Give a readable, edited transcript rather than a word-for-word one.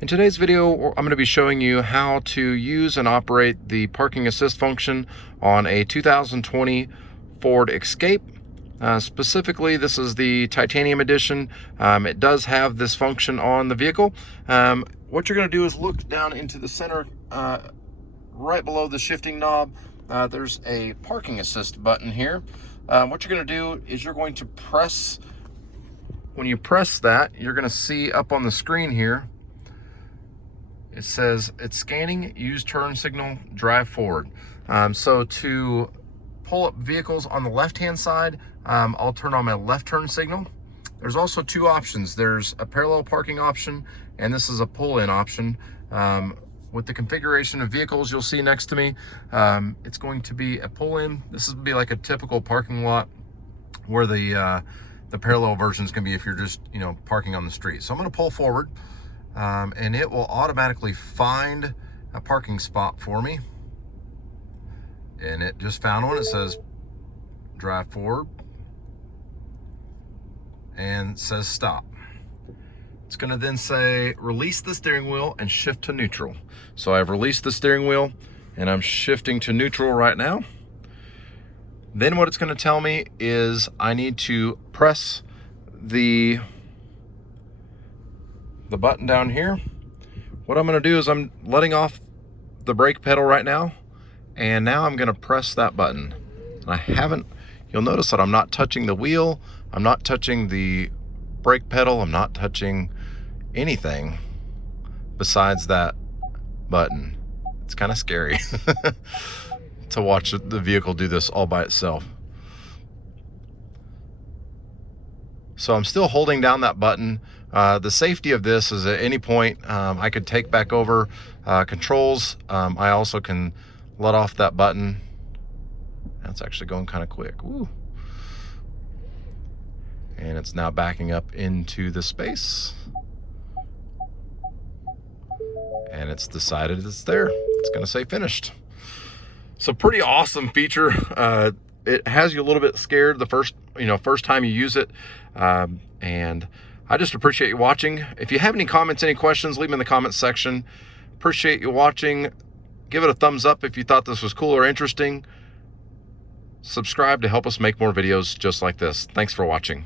In today's video, I'm going to be showing you how to use and operate the parking assist function on a 2020 Ford Escape. Specifically, this is the Titanium Edition. It does have this function on the vehicle. What you're going to do is look down into the center, right below the shifting knob. There's a parking assist button here. What you're going to do is you're going to press. When you press that, you're going to see up on the screen here, it says it's scanning, use turn signal, drive forward. So to pull up vehicles on the left-hand side, I'll turn on my left turn signal. There's also two options. There's a parallel parking option, and this is a pull-in option. With the configuration of vehicles you'll see next to me, it's going to be a pull-in. This would be like a typical parking lot, where the parallel version is going to be if you're just parking on the street. So I'm going to pull forward. And it will automatically find a parking spot for me. And it just found one. It says drive forward and says stop. It's going to then say release the steering wheel and shift to neutral. So I've released the steering wheel and I'm shifting to neutral right now. Then what it's going to tell me is I need to press the button down here. What I'm going to do is I'm letting off the brake pedal right now, and now I'm going to press that button. And you'll notice that I'm not touching the wheel, I'm not touching the brake pedal, I'm not touching anything besides that button. It's kind of scary to watch the vehicle do this all by itself. So I'm still holding down that button. The safety of this is at any point I could take back over controls. I also can let off that button. That's actually going kind of quick. Woo. And it's now backing up into the space. And it's decided it's there. It's going to say finished. So pretty awesome feature. It has you a little bit scared the first time you use it. And I just appreciate you watching. If you have any comments, any questions, leave them in the comments section. Appreciate you watching. Give it a thumbs up if you thought this was cool or interesting. Subscribe to help us make more videos just like this. Thanks for watching.